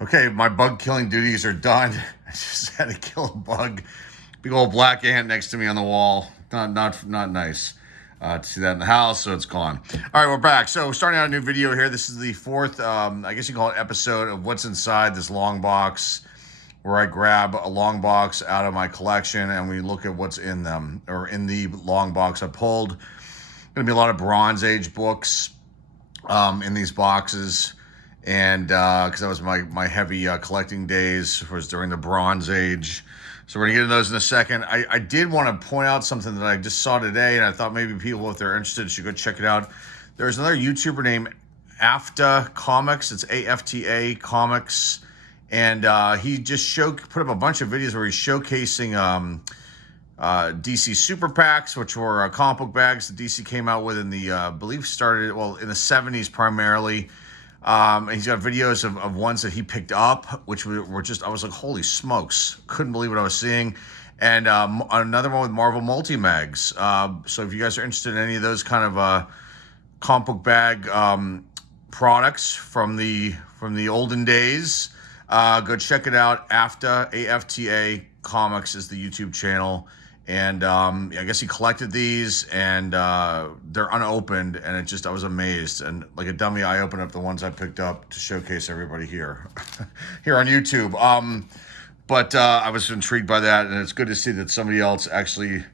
Okay, my bug killing duties are done. I just had to kill a bug. Big old black ant next to me on the wall. Not nice to see that in the house, so it's gone. All right, we're back. So starting out a new video here. This is the fourth, I guess you call it episode of what's inside this long box, where I grab a long box out of my collection and we look at what's in them, or in the long box I pulled. Going to be a lot of Bronze Age books in these boxes. And because that was my heavy collecting days, was during the Bronze Age. So we're going to get into those in a second. I did want to point out something that I just saw today, and I thought maybe people, if they're interested, should go check it out. There's another YouTuber named AFTA Comics. It's AFTA Comics. And he just put up a bunch of videos where he's showcasing DC Super Packs, which were comic book bags that DC came out with in the, I believe started, well, in the 70s primarily. And he's got videos of ones that he picked up, which were just, I was like, holy smokes, couldn't believe what I was seeing. And another one with Marvel multi-mags. So if you guys are interested in any of those kind of comic book bag products from the olden days, go check it out. AFTA Comics is the YouTube channel. And I guess he collected these, and they're unopened, and I was amazed. And like a dummy, I opened up the ones I picked up to showcase everybody here on YouTube. But I was intrigued by that, and it's good to see that somebody else actually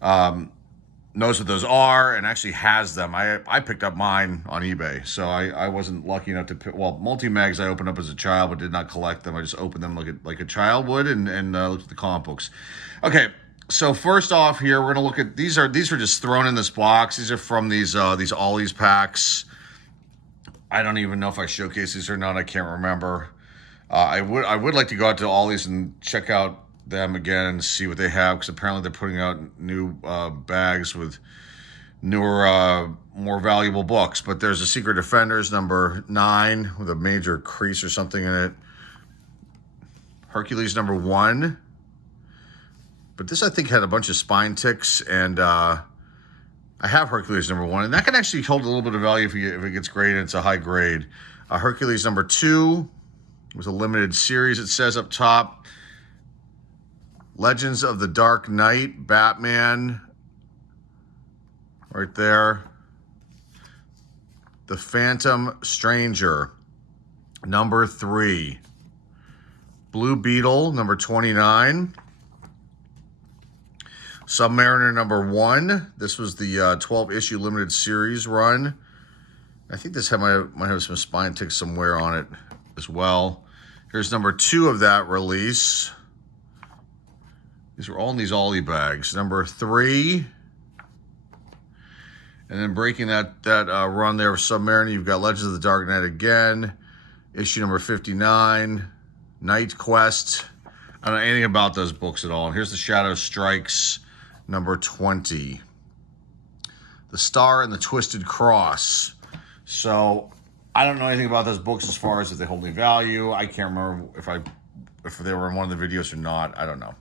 knows what those are and actually has them. I picked up mine on eBay, so I wasn't lucky enough to pick. Well, multi-mags I opened up as a child, but did not collect them. I just opened them like a child would, and looked at the comic books. Okay. So first off here, we're gonna look at these were just thrown in this box. These are from these Ollie's packs. I don't even know if I showcased these or not. I can't remember. I would like to go out to Ollie's and check out them again and see what they have, because apparently they're putting out new bags with newer, more valuable books. But there's a Secret Defenders number 9 with a major crease or something in it. Hercules number 1. But this, I think, had a bunch of spine ticks, and I have Hercules number 1, and that can actually hold a little bit of value if it gets graded. It's a high grade. Hercules number 2 was a limited series, it says up top. Legends of the Dark Knight, Batman, right there. The Phantom Stranger, number 3. Blue Beetle, number 29. Submariner number 1. This was the 12-issue limited series run. I think this might have some spine ticks somewhere on it as well. Here's number 2 of that release. These were all in these Ollie bags. Number 3. And then breaking that run there of Submariner, you've got Legends of the Dark Knight again. Issue number 59. Night Quest. I don't know anything about those books at all. And here's the Shadow Strikes, number 20. The Star and the Twisted Cross. So I don't know anything about those books as far as if they hold any value. I can't remember if they were in one of the videos or not. I don't know. All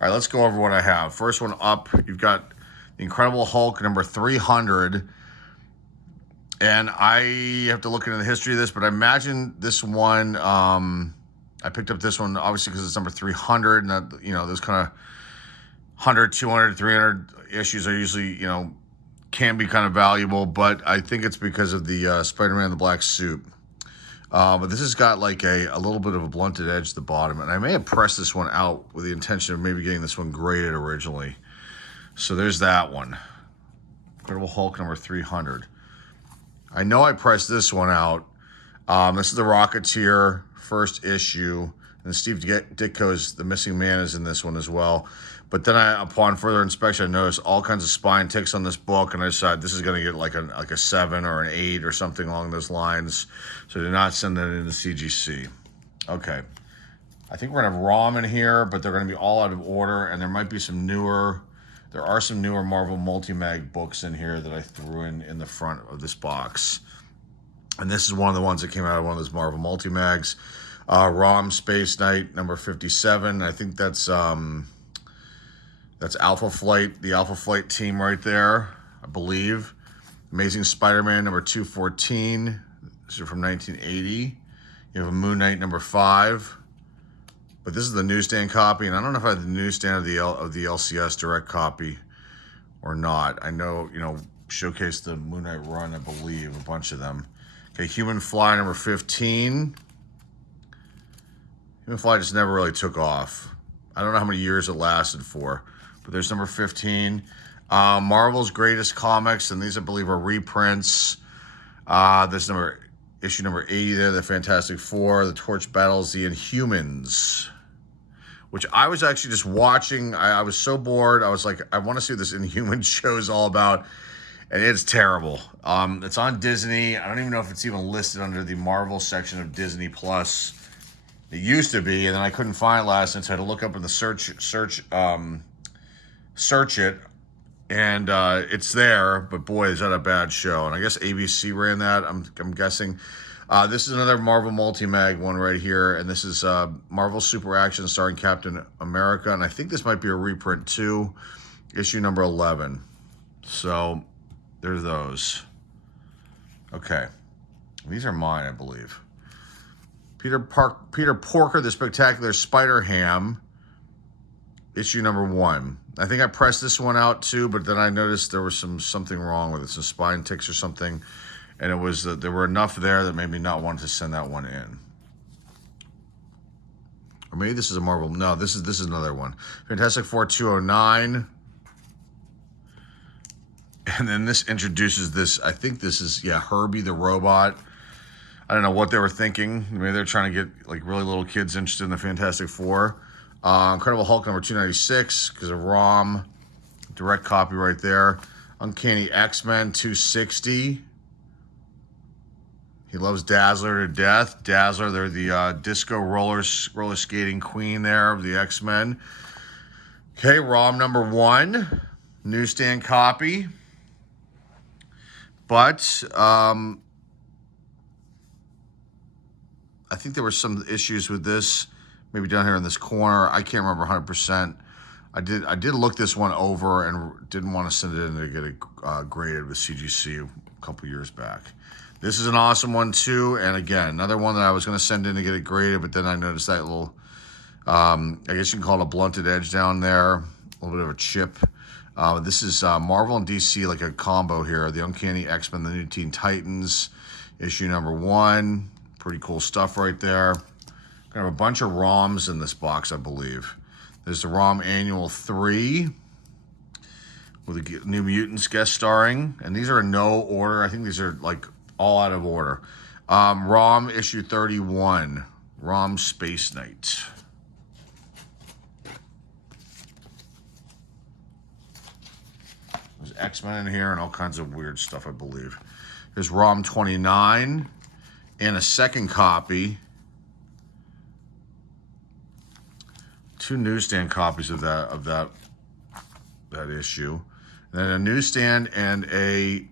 right, let's go over what I have. First one up, you've got the Incredible Hulk number 300. And I have to look into the history of this, but I imagine this one, I picked up this one obviously because it's number 300, and that, those kind of 100, 200, 300 issues are usually, can be kind of valuable, but I think it's because of the Spider-Man in the black suit. But this has got like a little bit of a blunted edge at the bottom, and I may have pressed this one out with the intention of maybe getting this one graded originally. So there's that one. Incredible Hulk number 300. I know I pressed this one out. This is the Rocketeer first issue, and Steve Ditko's The Missing Man is in this one as well. But then upon further inspection, I noticed all kinds of spine ticks on this book, and I decided this is going to get like a 7 or an 8 or something along those lines. So I did not send that into CGC. Okay. I think we're going to have ROM in here, but they're going to be all out of order, and there might be some newer... There are some newer Marvel multi-mag books in here that I threw in the front of this box. And this is one of the ones that came out of one of those Marvel multi-mags. ROM Space Knight number 57. I think that's Alpha Flight, the Alpha Flight team right there, I believe. Amazing Spider-Man number 214. This is from 1980. You have a Moon Knight number 5. But this is the newsstand copy, and I don't know if I have the newsstand of the LCS direct copy or not. I know, showcase the Moon Knight run, I believe, a bunch of them. Okay, Human Fly number 15. Human Fly just never really took off. I don't know how many years it lasted for, but there's number 15. Marvel's Greatest Comics, and these, I believe, are reprints. This issue number 80 there, the Fantastic Four, the Torch battles the Inhumans, which I was actually just watching. I was so bored. I was like, I want to see what this Inhuman show is all about, and it's terrible. It's on Disney. I don't even know if it's even listed under the Marvel section of Disney Plus. It used to be, and then I couldn't find it last night, so I had to look up in the search it, and it's there. But boy, is that a bad show! And I guess ABC ran that. I'm guessing. This is another Marvel multi-mag one right here, and this is Marvel Super Action starring Captain America, and I think this might be a reprint too, issue number 11. So there's those. Okay, these are mine, I believe. Peter Porker, the Spectacular Spider-Ham, issue number 1. I think I pressed this one out too, but then I noticed there was something wrong with it, some spine ticks or something, and it was there were enough there that made me not want to send that one in. Or maybe this is a Marvel. No, this is another one. Fantastic Four 209. And then this introduces this. I think this is Herbie the Robot. I don't know what they were thinking. Maybe they're trying to get like really little kids interested in the Fantastic Four. Incredible Hulk number 296 because of ROM. Direct copy right there. Uncanny X-Men 260. He loves Dazzler to death. Dazzler, they're the disco roller skating queen there of the X-Men. Okay, ROM number 1. Newsstand copy. But I think there were some issues with this, maybe down here in this corner. I can't remember 100%. I did look this one over and didn't want to send it in to get it graded with CGC a couple years back. This is an awesome one too, and again, another one that I was going to send in to get it graded, but then I noticed that little, I guess you can call it a blunted edge down there, a little bit of a chip. This is Marvel and DC, like a combo here. The Uncanny X-Men, the New Teen Titans, issue number 1. Pretty cool stuff right there. Kind of a bunch of ROMs in this box, I believe. There's the ROM Annual 3 with the New Mutants guest starring. And these are in no order. I think these are like all out of order. ROM issue 31. ROM Space Knight. There's X-Men in here and all kinds of weird stuff, I believe. There's ROM 29. And a second copy, 2 newsstand copies of that issue, and then a newsstand and a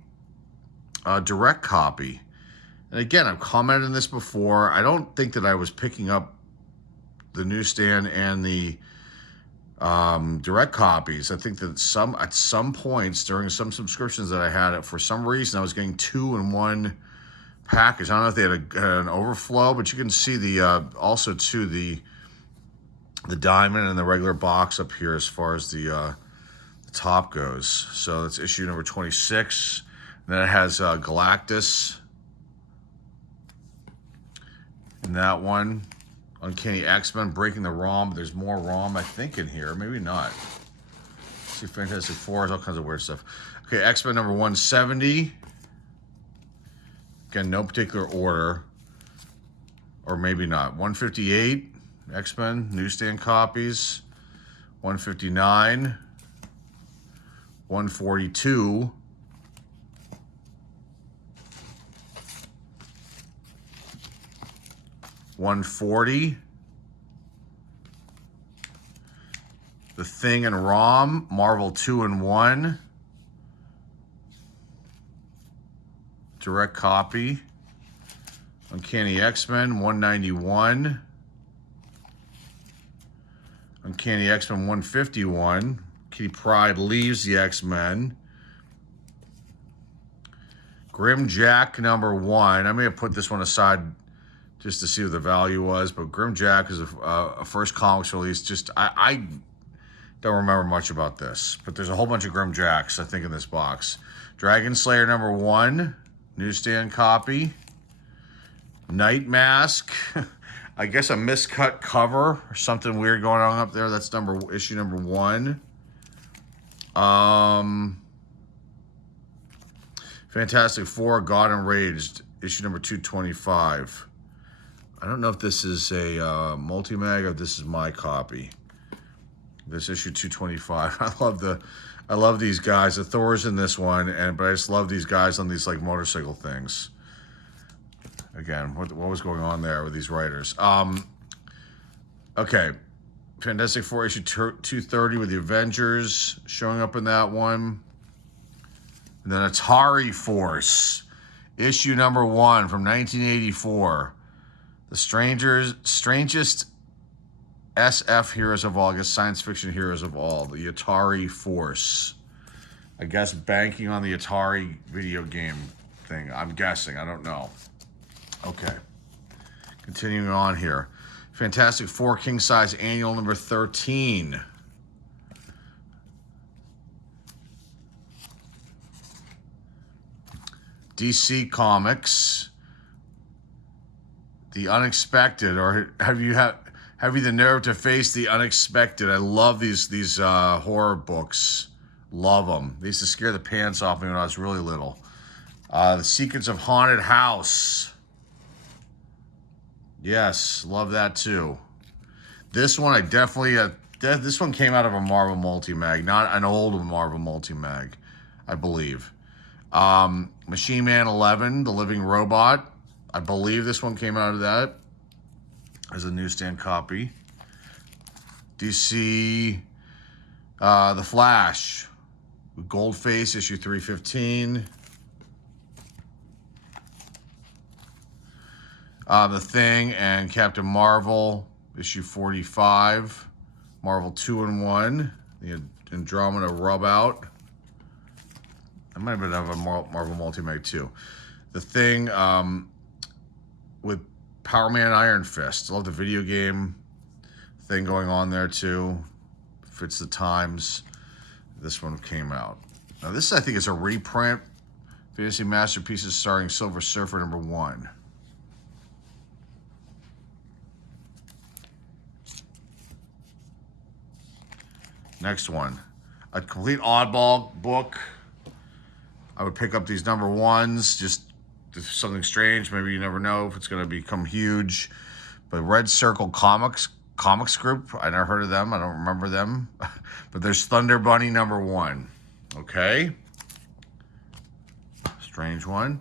direct copy. And again, I've commented on this before. I don't think that I was picking up the newsstand and the direct copies. I think that at some points during some subscriptions that I had, for some reason I was getting 2 in 1 package. I don't know if they had an overflow, but you can see the also too the diamond and the regular box up here as far as the top goes. So that's issue number 26. And then it has Galactus in that one. Uncanny X-Men breaking the ROM. But there's more ROM, I think, in here. Maybe not. Let's see, Fantastic Four, all kinds of weird stuff. Okay, X-Men number 170. Again, no particular order, or maybe not. 158, X-Men, newsstand copies. 159, 142, 140, The Thing and ROM, Marvel 2 in 1. Direct copy. Uncanny X-Men 191. Uncanny X-Men 151. Kitty Pryde leaves the X-Men. Grim Jack number 1. I may have put this one aside just to see what the value was. But Grim Jack is a first comics release. Just I don't remember much about this, but there's a whole bunch of Grim Jacks, I think, in this box. Dragon Slayer #1, newsstand copy. Night Mask, I guess a miscut cover or something weird going on up there. That's issue number 1. Fantastic Four, God Enraged, issue number 225. I don't know if this is a multi-mag or if this is my copy. This issue 225. I love these guys. The Thor's in this one, but I just love these guys on these like motorcycle things. Again, what was going on there with these writers? Okay, Fantastic Four issue 230 with the Avengers showing up in that one. And then Atari Force, issue number 1 from 1984. The strangest SF heroes of all, I guess science fiction heroes of all. The Atari Force. I guess banking on the Atari video game thing. I'm guessing. I don't know. Okay. Continuing on here. Fantastic Four King Size Annual number 13. DC Comics, The Unexpected, or have you the nerve to face the unexpected? I love these horror books. Love them. They used to scare the pants off me when I was really little. The Secrets of Haunted House. Yes, love that too. This one I definitely this one came out of a Marvel multi-mag, not an old Marvel multi-mag, I believe. Machine Man 11, The Living Robot. I believe this one came out of that as a newsstand copy. DC, The Flash, Goldface, issue 315. The Thing and Captain Marvel, issue 45. Marvel 2-in-1, the Andromeda Rub Out. I might have been of a Marvel multi-mag too. The Thing with Power Man Iron Fist. I love the video game thing going on there too. Fits the times. This one came out. Now this I think is a reprint. Fantasy Masterpieces starring Silver Surfer #1. Next one. A complete Oddball book. I would pick up these #1s, just something strange. Maybe you never know if it's going to become huge. But Red Circle Comics Group, I never heard of them. I don't remember them. But there's Thunder Bunny #1. Okay. Strange one.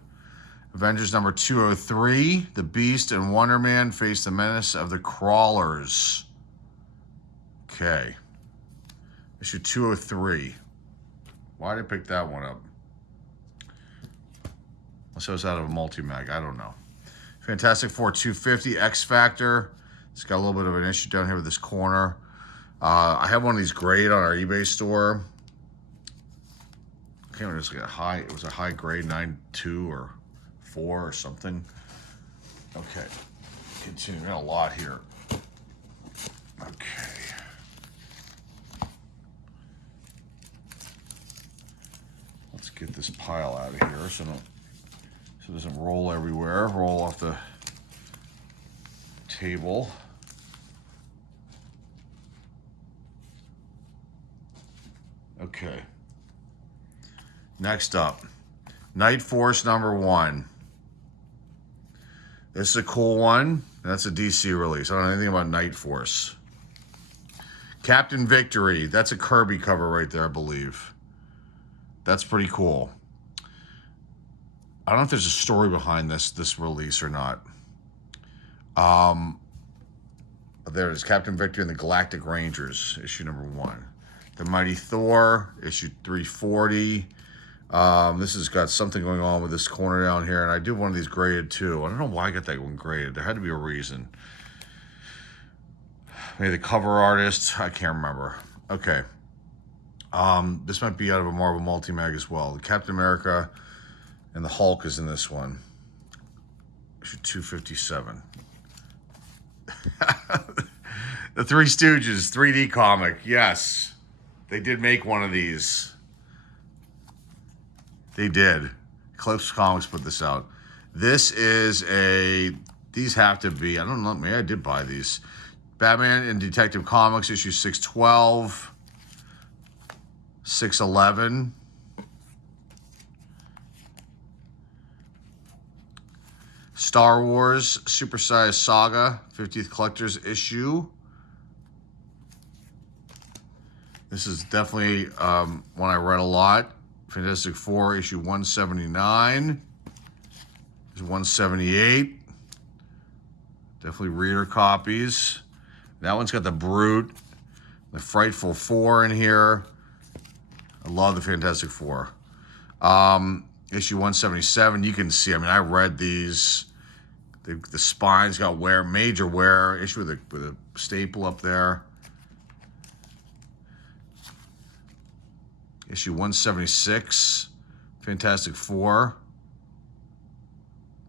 Avengers number 203. The Beast and Wonder Man face the menace of the Crawlers. Okay. Issue 203. Why did I pick that one up? Unless I was out of a multi-mag. I don't know. Fantastic Four 250. X Factor. It's got a little bit of an issue down here with this corner. I have one of these grade on our eBay store. I can't remember. It was a high grade 9.2 or 4 or something. Okay. Continuing a lot here. Okay. Let's get this pile out of here so it doesn't roll everywhere, roll off the table. Okay. Next up, Night Force #1. This is a cool one. That's a DC release. I don't know anything about Night Force. Captain Victory. That's a Kirby cover right there, I believe. That's pretty cool. I don't know if there's a story behind this release or not. There it is. Captain Victory and the Galactic Rangers, issue #1. The Mighty Thor, issue 340. This has got something going on with this corner down here, and I do one of these graded too. I don't know why I got that one graded. There had to be a reason. Maybe the cover artist. I can't remember. Okay. This might be out of a Marvel multi-mag as well. The Captain America and the Hulk is in this one. Issue 257. The Three Stooges 3D comic. Yes. They did make one of these. They did. Eclipse Comics put this out. This is these have to be, I don't know, maybe I did buy these. Batman and Detective Comics, issue 612, 611. Star Wars Supersized Saga, 50th Collector's issue. This is definitely one I read a lot. Fantastic Four, issue 179. There's 178. Definitely reader copies. That one's got the Brute, the Frightful Four in here. I love the Fantastic Four. Issue 177, you can see, I mean, I read these. The spine's got wear, major wear. Issue with a staple up there. Issue 176, Fantastic Four.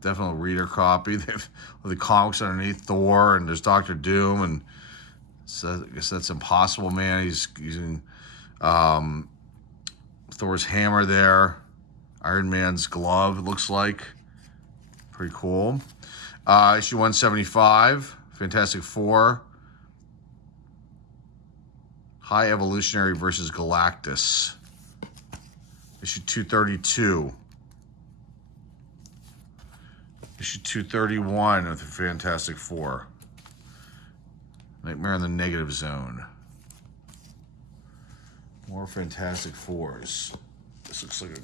Definitely a reader copy. They have the comics underneath Thor, and there's Doctor Doom, and so I guess that's Impossible Man. He's using Thor's hammer there. Iron Man's glove, it looks like. Pretty cool. Issue 175, Fantastic Four. High Evolutionary versus Galactus. Issue 232. Issue 231 of the Fantastic Four. Nightmare in the Negative Zone. More Fantastic Fours. This looks like I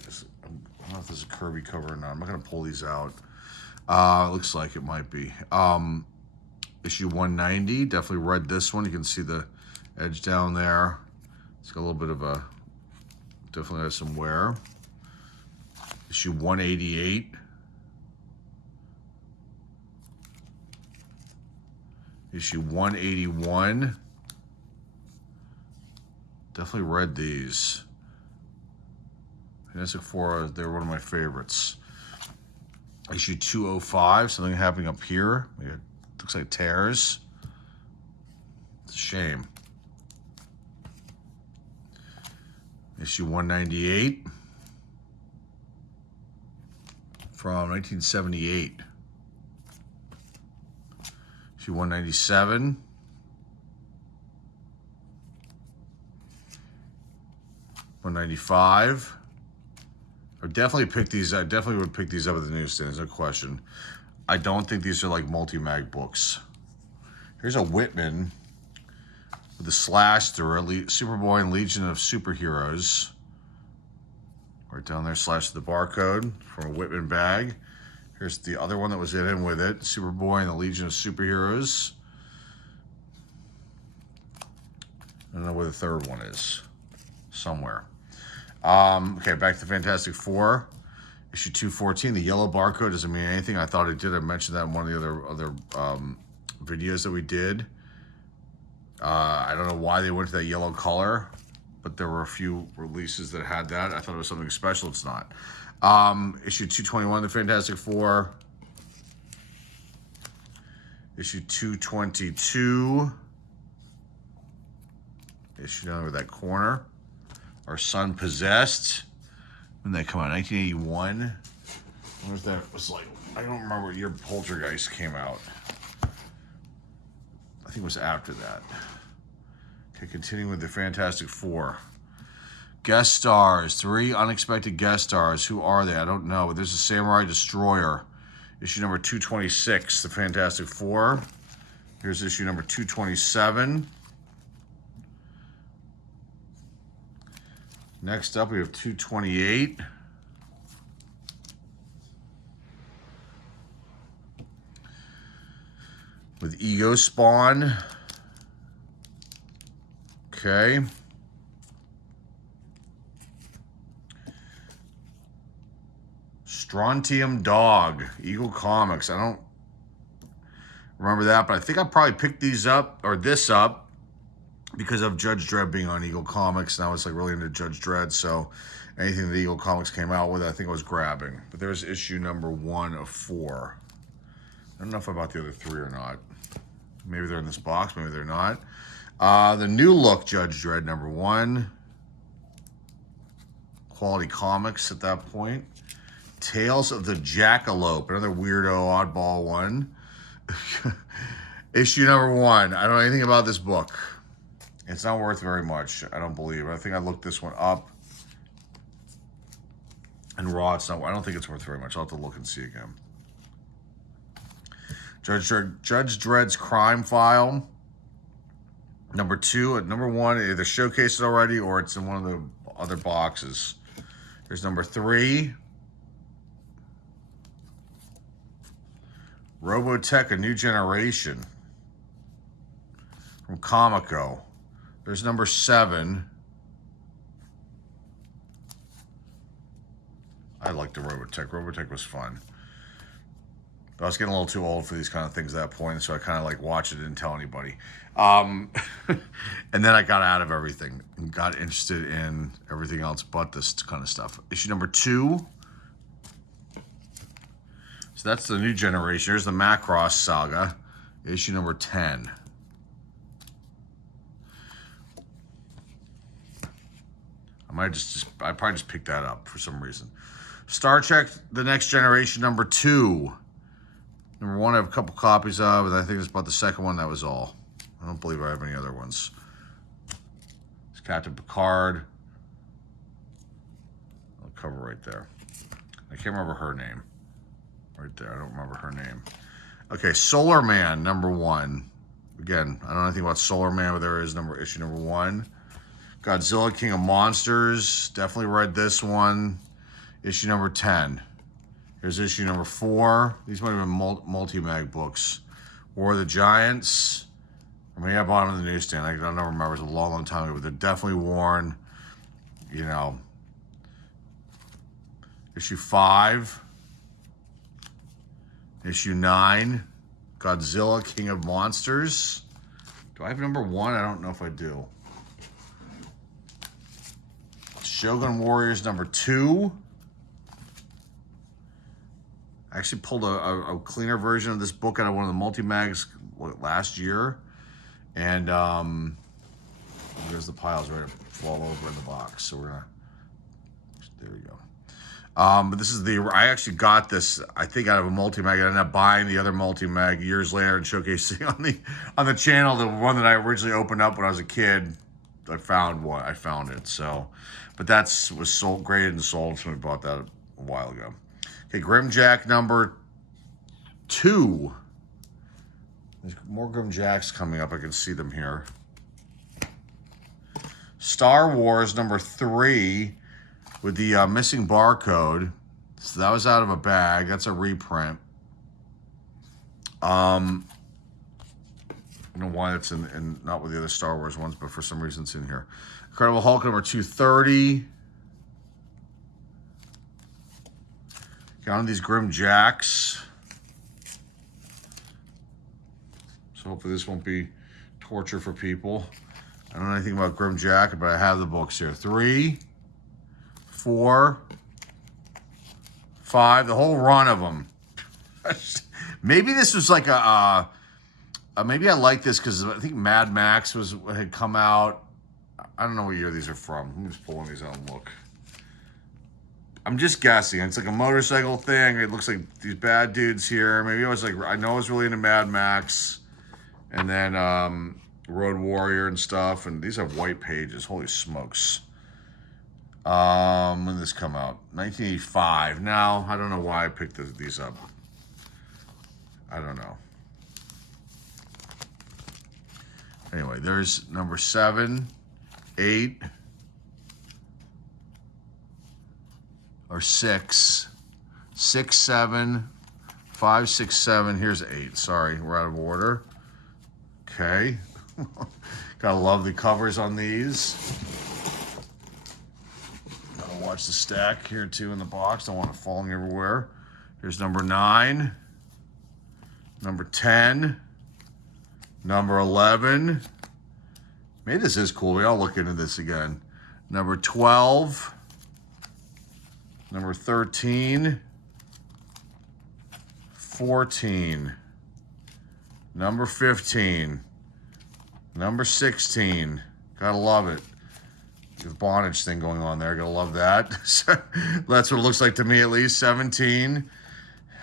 don't know if this is a Kirby cover or not. I'm not going to pull these out. It looks like it might be. Issue 190. Definitely read this one. You can see the edge down there. It's got a little bit of a... Definitely has some wear. Issue 188. Issue 181. Definitely read these. Fantastic Four, they're one of my favorites. Issue 205, something happening up here. It looks like tears. It's a shame. Issue 198 from 1978. Issue 197. 195. I would definitely pick these. I definitely would pick these up at the newsstand. There's no question. I don't think these are like multi-mag books. Here's a Whitman with the slash through Superboy and Legion of Superheroes. Right down there, slash the barcode from a Whitman bag. Here's the other one that was in with it. Superboy and the Legion of Superheroes. I don't know where the third one is. Somewhere. Okay, back to Fantastic Four. Issue 214. The yellow barcode doesn't mean anything. I thought it did. I mentioned that in one of the other videos that we did. I don't know why they went to that yellow color, but there were a few releases that had that. I thought it was something special. It's not. Issue 221, The Fantastic Four. Issue 222. Issue down over that corner. Our Son Possessed. When did that come out? 1981. I wonder if that was like, I don't remember what year Poltergeist came out. I think it was after that. Okay, continuing with the Fantastic Four. Guest stars. 3 unexpected guest stars. Who are they? I don't know. But there's a Samurai Destroyer. Issue number 226, The Fantastic Four. Here's issue number 227. Next up, we have 228. With Ego Spawn. Okay. Strontium Dog, Eagle Comics. I don't remember that, but I think I probably picked these up, or this up, because of Judge Dredd being on Eagle Comics, and I was like really into Judge Dredd, so anything that Eagle Comics came out with, I think I was grabbing. But there's issue number 1 of 4. I don't know if I bought the other 3 or not. Maybe they're in this box, maybe they're not. The New Look Judge Dredd #1. Quality Comics at that point. Tales of the Jackalope, another weirdo oddball one. Issue #1. I don't know anything about this book. It's not worth very much, I don't believe. I think I looked this one up. And raw, it's not. I don't think it's worth very much. I'll have to look and see again. Judge Dredd's Crime File. #2. At #1, either showcased it already or it's in one of the other boxes. Here's #3. Robotech: A New Generation. From Comico. There's #7. I liked the Robotech. Robotech was fun. But I was getting a little too old for these kind of things at that point, so I kind of like watched it and didn't tell anybody. And then I got out of everything and got interested in everything else but this kind of stuff. Issue #2. So that's the New Generation. Here's the Macross Saga. Issue #10. I probably just picked that up for some reason. Star Trek: The Next Generation #2. #1 I have a couple copies of, and I think it's about the second one. That was all. I don't believe I have any other ones. It's Captain Picard. I'll cover right there. I can't remember her name. Right there. I don't remember her name. Okay, Solar Man #1. Again, I don't know anything about Solar Man, but there is issue #1. Godzilla King of Monsters. Definitely read this one. Issue #10. Here's issue #4. These might have been multi-mag books. War of the Giants. I mean, I bought them in the newsstand. I don't remember. It was a long, long time ago, but they're definitely worn. You know. Issue 5. Issue 9. Godzilla King of Monsters. Do I have #1? I don't know if I do. Shogun Warriors #2. I actually pulled a cleaner version of this book out of one of the multi-mags last year. And there's the piles right fall over in the box. So there we go. But this is I actually got this, I think, out of a multi-mag. I ended up buying the other multi-mag years later and showcasing on the channel, the one that I originally opened up when I was a kid. I found it. So, but was sold, graded and sold, so we bought that a while ago. Okay, Grimjack #2. There's more Grimjacks coming up. I can see them here. Star Wars #3 with the missing barcode. So that was out of a bag. That's a reprint. I don't know why it's in not with the other Star Wars ones, but for some reason it's in here. Incredible Hulk #230. Got on these Grim Jacks. So hopefully this won't be torture for people. I don't know anything about Grim Jack, but I have the books here. 3, 4, 5, the whole run of them. Maybe this was like maybe I like this because I think Mad Max had come out. I don't know what year these are from. I'm just pulling these out and look. I'm just guessing. It's like a motorcycle thing. It looks like these bad dudes here. Maybe I know I was really into Mad Max. And then Road Warrior and stuff. And these have white pages. Holy smokes. When did this come out? 1985. Now, I don't know why I picked these up. I don't know. Anyway, there's #7, 8, or 6, 6, 7, 5, 6, 7. Here's 8. Sorry, we're out of order. Okay. Gotta love the covers on these. Gotta watch the stack here too in the box. Don't want it falling everywhere. Here's #9, #10, #11. Maybe this is cool. We all look into this again. #12, #13, 14, Number 15. Number 16. Gotta love it. The bondage thing going on there. Gotta love that. That's what it looks like to me, at least. 17.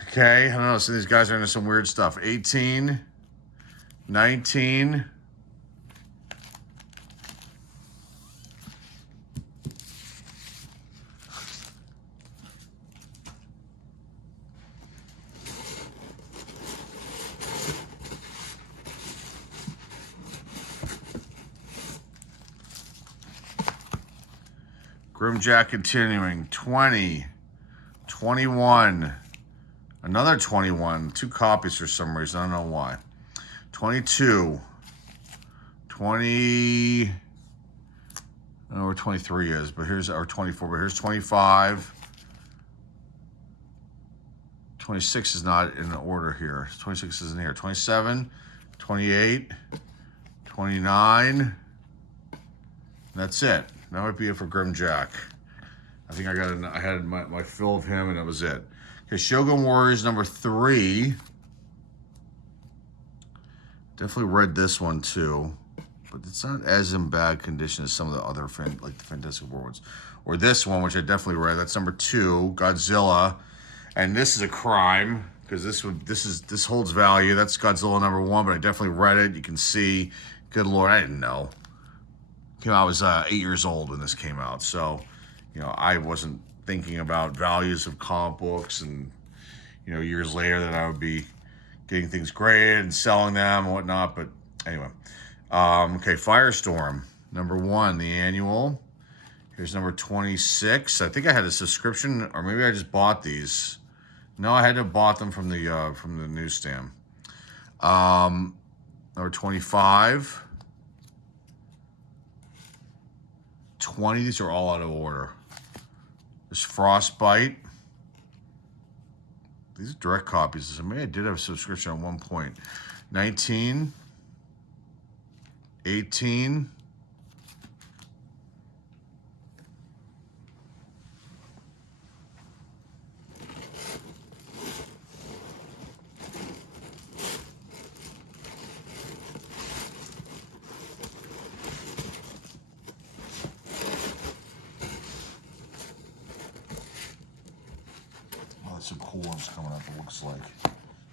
Okay. I don't know. So these guys are into some weird stuff. 18. 19. Grimjack continuing. 20. 21. Another 21. 2 copies for some reason. I don't know why. 22. 20. I don't know where 23 is, but here's our 24. But here's 25. 26 is not in order here. 26 isn't here. 27. 28. 29. That's it. That might be it for Grimjack. I think I had my fill of him, and that was it. Okay, Shogun Warriors number 3. Definitely read this one too, but it's not as in bad condition as some of the other like the Fantastic Four ones, or this one, which I definitely read. That's number 2, Godzilla, and this is a crime because this holds value. That's Godzilla number 1, but I definitely read it. You can see, good Lord, I didn't know. I was 8 years old when this came out, so I wasn't thinking about values of comic books, and years later that I would be getting things graded and selling them and whatnot. But anyway, okay, Firestorm number 1, the annual. Here's number 26. I think I had a subscription, or maybe I just bought these. No, I had to have bought them from the newsstand. Number 25. 20. These are all out of order. There's Frostbite. These are direct copies. Maybe I did have a subscription at one point. 19. 18. Some cool ones coming up, it looks like.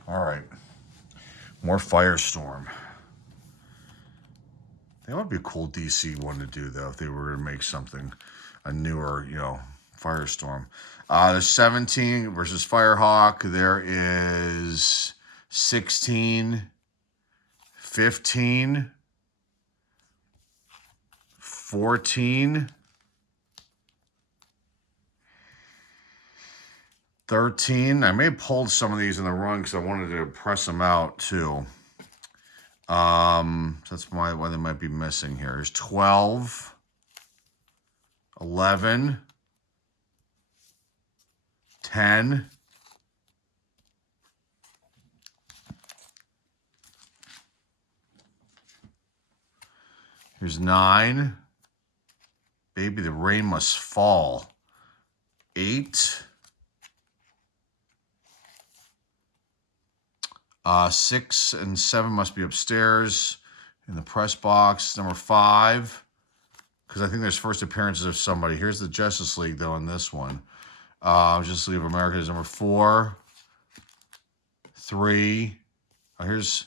All right. More Firestorm. That would be a cool DC one to do, though, if they were to make something, a newer, Firestorm. There's 17 versus Firehawk. There is 16, 15, 14, 13. I may have pulled some of these in the run because I wanted to press them out too. That's why they might be missing here. There's 12, 11, 10, 9. Baby, the rain must fall. 8. 6 and 7 must be upstairs in the press box. Number 5, because I think there's first appearances of somebody. Here's the Justice League, though, in this one. Justice League of America is number 4. 3. Here's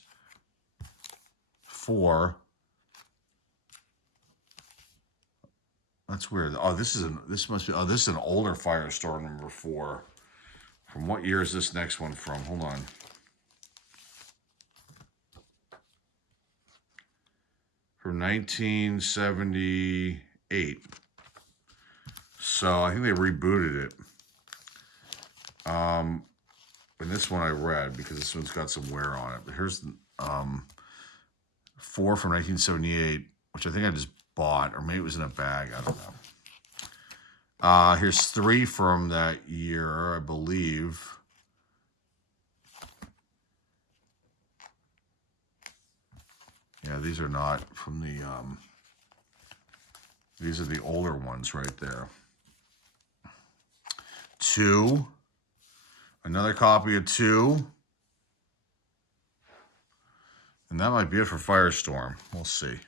4. That's weird. This is an older Firestorm, number 4. From what year is this next one from? Hold on. From 1978. So I think they rebooted it. And this one I read because this one's got some wear on it. But here's 4 from 1978, which I think I just bought, or maybe it was in a bag. I don't know. Here's 3 from that year, I believe. Yeah, these are not from the, these are the older ones right there. 2. Another copy of 2. And that might be it for Firestorm. We'll see.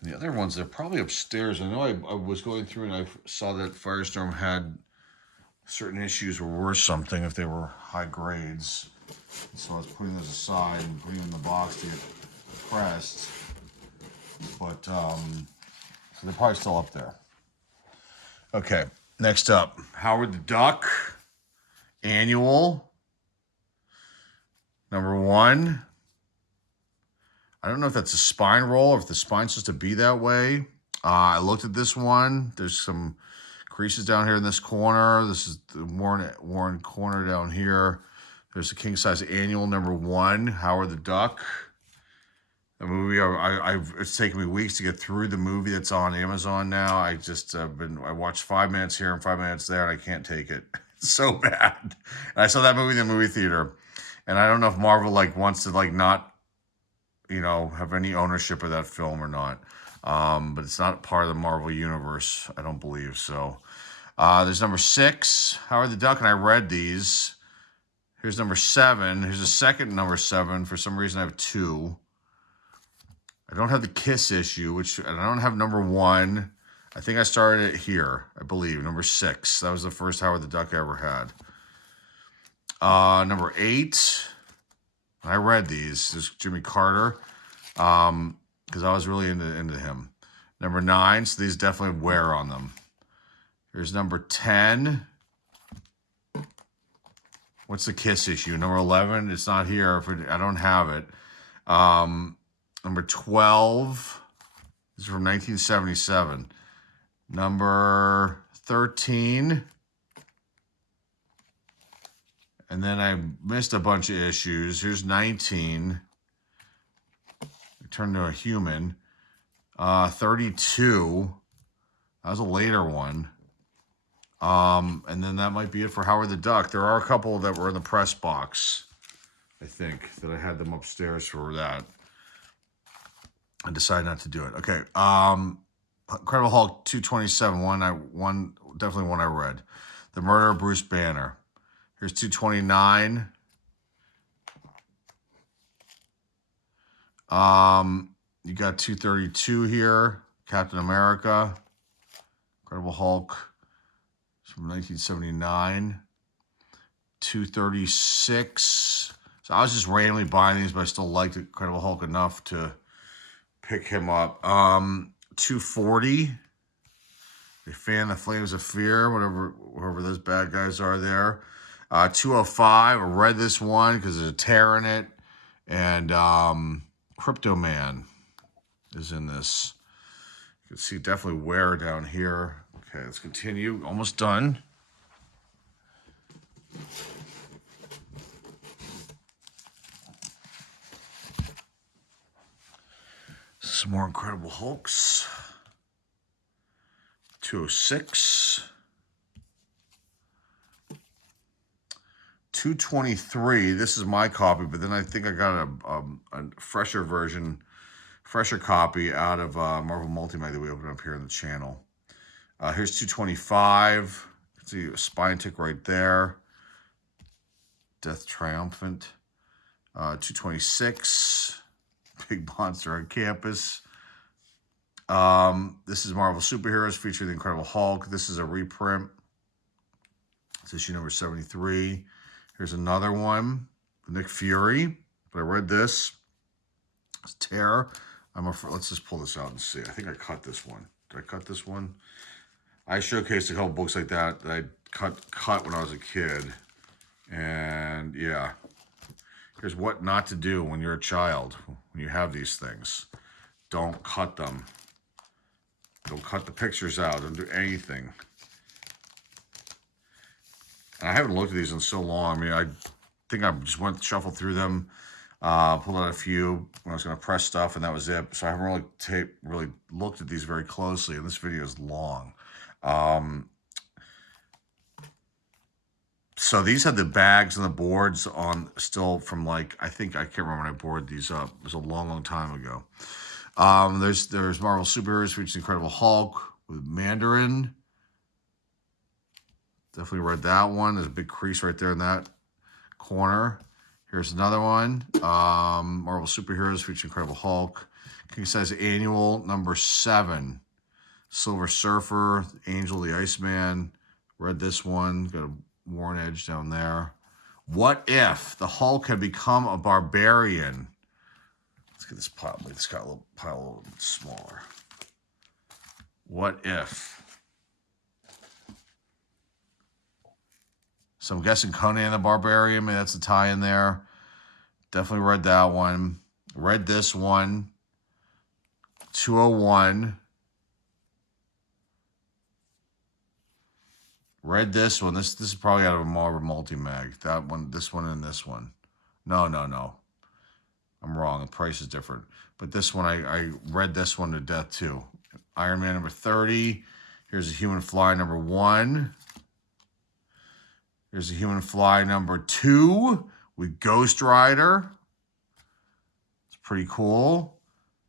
And the other ones, they're probably upstairs. I know I was going through and I saw that Firestorm had certain issues were worth something if they were high grades. So I was putting those aside and putting them in the box to get pressed. But, so they're probably still up there. Okay, next up, Howard the Duck, annual, #1. I don't know if that's a spine roll or if the spine's supposed to be that way. I looked at this one. There's some creases down here in this corner. This is the worn corner down here. There's the king size annual #1, Howard the Duck. The movie, it's taken me weeks to get through the movie that's on Amazon now. I watched 5 minutes here and 5 minutes there, and I can't take it. It's so bad. And I saw that movie in the movie theater, and I don't know if Marvel wants to not, have any ownership of that film or not. But it's not part of the Marvel universe, I don't believe so. There's #6, Howard the Duck, and I read these. Here's #7. Here's a second #7. For some reason, I have 2. I don't have the Kiss issue, and I don't have #1. I think I started it here, I believe, #6. That was the first Howard the Duck I ever had. #8. I read these. This is Jimmy Carter, because I was really into him. #9. So these definitely have wear on them. Here's #10. What's the Kiss issue? #11. It's not here. I don't have it. #12. This is from 1977. #13. And then I missed a bunch of issues. Here's 19. I turned to a human. 32. That was a later one. And then that might be it for Howard the Duck. There are a couple that were in the press box, I think, that I had them upstairs for that. I decided not to do it. Okay. Incredible Hulk 227, definitely one I read. The Murder of Bruce Banner. Here's 229. You got 232 here. Captain America. Incredible Hulk. It's from 1979. 236. So I was just randomly buying these, but I still liked Incredible Hulk enough to pick him up. 240. They fan the flames of fear, whoever those bad guys are there. 205. I read this one because there's a tear in it. And Crypto Man is in this. You can see definitely wear down here. Okay, let's continue. Almost done. Some more Incredible Hulks. 206. 223. This is my copy, but then I think I got a fresher copy out of Marvel Multimag that we opened up here in the channel. Here's 225. You can see a spine tick right there. Death Triumphant. 226. Big Monster on Campus. This is Marvel Superheroes featuring the Incredible Hulk. This is a reprint. It's issue #73. Here's another one. Nick Fury. But I read this. It's Terror. Let's just pull this out and see. I think I cut this one. Did I cut this one? I showcased a couple books like that I cut when I was a kid. And yeah. Here's what not to do when you're a child, when you have these things. Don't cut them. Don't cut the pictures out. Don't do anything. And I haven't looked at these in so long. I mean, I think I just shuffled through them, pulled out a few when I was going to press stuff, and that was it. So I haven't really looked at these very closely, and this video is long. So these had the bags and the boards on still from I can't remember when I boarded these up. It was a long, long time ago. There's Marvel Superheroes featuring Incredible Hulk with Mandarin. Definitely read that one. There's a big crease right there in that corner. Here's another one. Marvel Superheroes featuring Incredible Hulk. King Size Annual, number 7. Silver Surfer, Angel the Iceman. Read this one. Got a worn edge down there. What if the Hulk had become a barbarian? Let's get this pile. Make this pile a little bit smaller. What if? So I'm guessing Conan the Barbarian. Maybe that's a tie in there. Definitely read that one. Read this one. 201. Read this one. This is probably out of a Marvel multi-mag. That one, this one, and this one. No. I'm wrong. The price is different. But this one, I read this one to death too. Iron Man number 30. Here's a Human Fly number 1. Here's a Human Fly number 2 with Ghost Rider. It's pretty cool.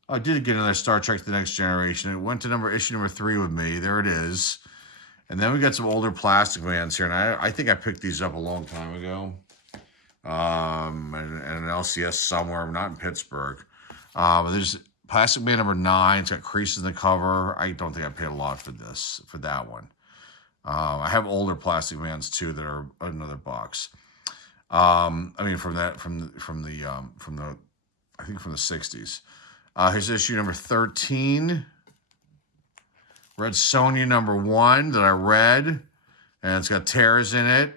Oh, I did get another Star Trek The Next Generation. It went to issue number 3 with me. There it is. And then we got some older Plastic Mans here. And I think I picked these up a long time ago. And an LCS somewhere, not in Pittsburgh. But there's Plastic Man number 9. It's got creases in the cover. I don't think I paid a lot for that one. I have older Plastic Mans too that are another box. I mean from the I think from the 60s. Here's issue number 13. Red Sonja number 1 that I read, and it's got tears in it.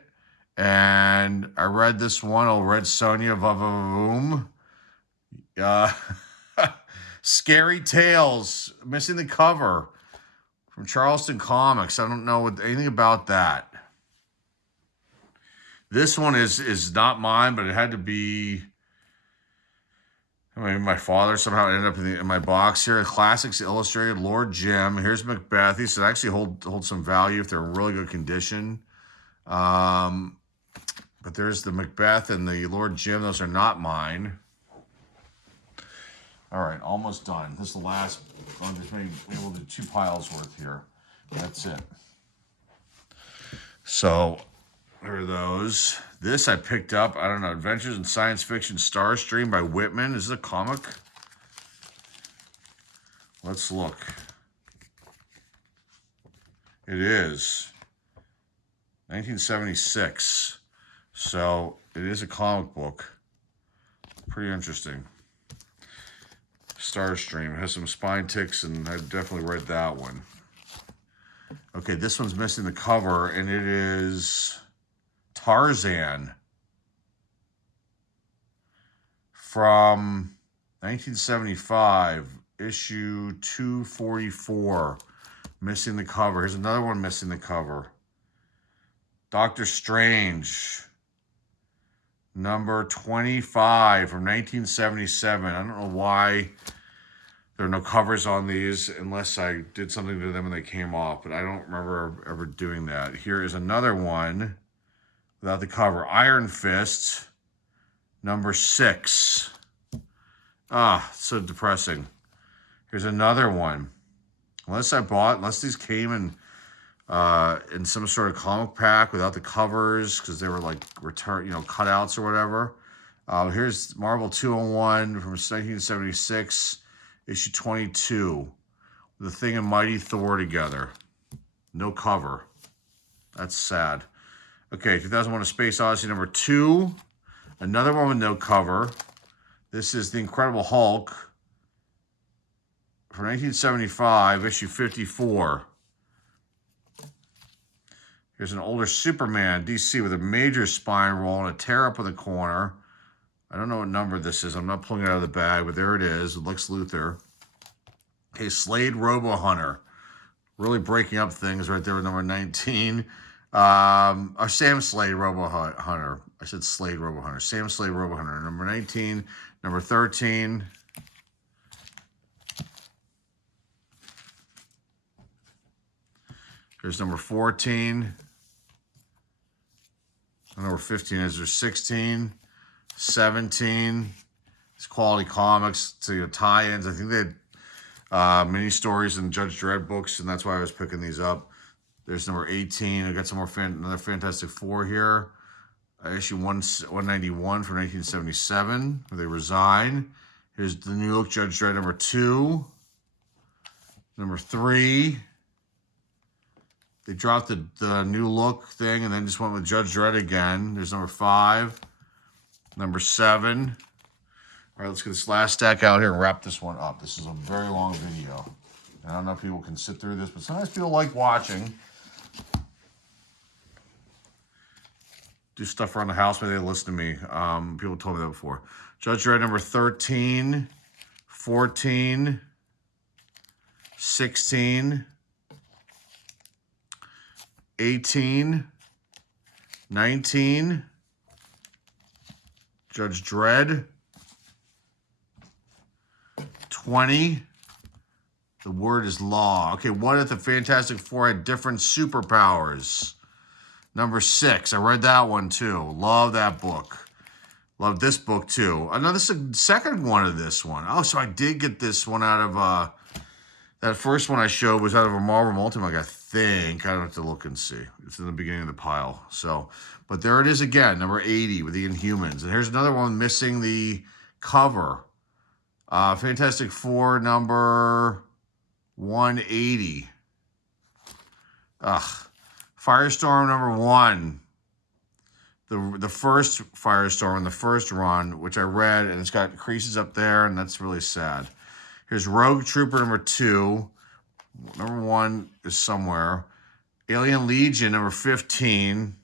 And I read this one, old Red Sonja, Vavavoom. Scary Tales, missing the cover from Charleston Comics. I don't know anything about that. This one is not mine, but it had to be. I mean, my father somehow ended up in my box here. Classics Illustrated, Lord Jim. Here's Macbeth. These should actually hold some value if they're in really good condition. But there's the Macbeth and the Lord Jim. Those are not mine. All right, almost done. This is the last. I'm just maybe able to do 2 piles worth here. That's it. So there are those. This I picked up. I don't know. Adventures in Science Fiction Starstream by Whitman. Is this a comic? Let's look. It is 1976. So it is a comic book. Pretty interesting. Starstream. It has some spine ticks, and I've definitely read that one. Okay, this one's missing the cover, and it is Tarzan from 1975, issue 244. Missing the cover. Here's another one missing the cover. Doctor Strange, number 25 from 1977. I don't know why there are no covers on these unless I did something to them and they came off, but I don't remember ever doing that. Here is another one without the cover. Iron Fist, number 6. So depressing. Here's another one. Unless these came in some sort of comic pack without the covers because they were like cutouts or whatever. Here's Marvel 201 from 1976, issue 22. The Thing and Mighty Thor together. No cover. That's sad. Okay, 2001: A Space Odyssey number 2. Another one with no cover. This is The Incredible Hulk from 1975, issue 54. Here's an older Superman, DC, with a major spine roll and a tear up in the corner. I don't know what number this is. I'm not pulling it out of the bag, but there it is. Lex Luthor. Okay, Slade Robo-Hunter. Really breaking up things right there with number 19. Sam Slade Robo-Hunter. I said Slade Robo-Hunter. Sam Slade Robo-Hunter. Number 19. Number 13. Here's number 14. Number 15 is there 16. 17. It's Quality Comics. So tie-ins. I think they had mini stories and Judge Dredd books, and that's why I was picking these up. There's number 18. I got some more another Fantastic Four here. Issue 191 from 1977, where they resign. Here's the New Look Judge Dredd number 2. Number 3. They dropped the New Look thing and then just went with Judge Dredd again. There's number 5. Number 7. All right, let's get this last stack out here and wrap this one up. This is a very long video. I don't know if people can sit through this, but sometimes people like watching. Do stuff around the house, maybe they listen to me. People told me that before. Judge Dredd number 13, 14, 16, 18, 19, Judge Dredd, 20, the word is law. Okay, what if the Fantastic Four had different superpowers? Number 6, I read that one too. Love that book. Love this book too. I know this is the second one of this one. Oh, so I did get this one out of, that first one I showed was out of a Marvel Multimag, I think. I don't have to look and see. It's in the beginning of the pile. So, but there it is again, number 80 with the Inhumans. And here's another one missing the cover. Fantastic Four number 180. Ugh. Firestorm number 1. The first Firestorm in the first run, which I read, and it's got creases up there, and that's really sad. Here's Rogue Trooper number 2. Number 1 is somewhere. Alien Legion number 15.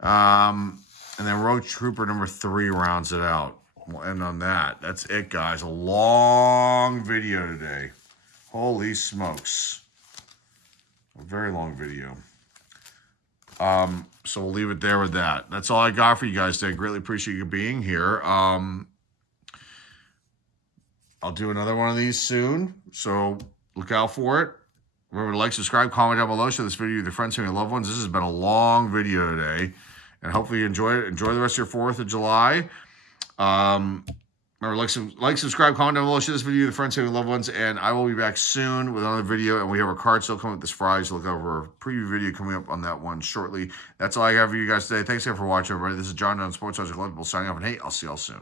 And then Rogue Trooper number 3 rounds it out. We'll end on that. That's it, guys. A long video today. Holy smokes. A very long video. So we'll leave it there with that. That's all I got for you guys today. Greatly appreciate you being here. I'll do another one of these soon, so look out for it. Remember to like, subscribe, comment down below, share this video with your friends and your loved ones. This has been a long video today, and hopefully you enjoy it. Enjoy the rest of your 4th of July. Remember, like, subscribe, comment down below, share this video with your friends and your loved ones, and I will be back soon with another video, and we have a card still coming up this Friday, so look out for a preview video coming up on that one shortly. That's all I have for you guys today. Thanks again for watching, everybody. This is John Sports Sergeant Collectible signing off, and hey, I'll see y'all soon.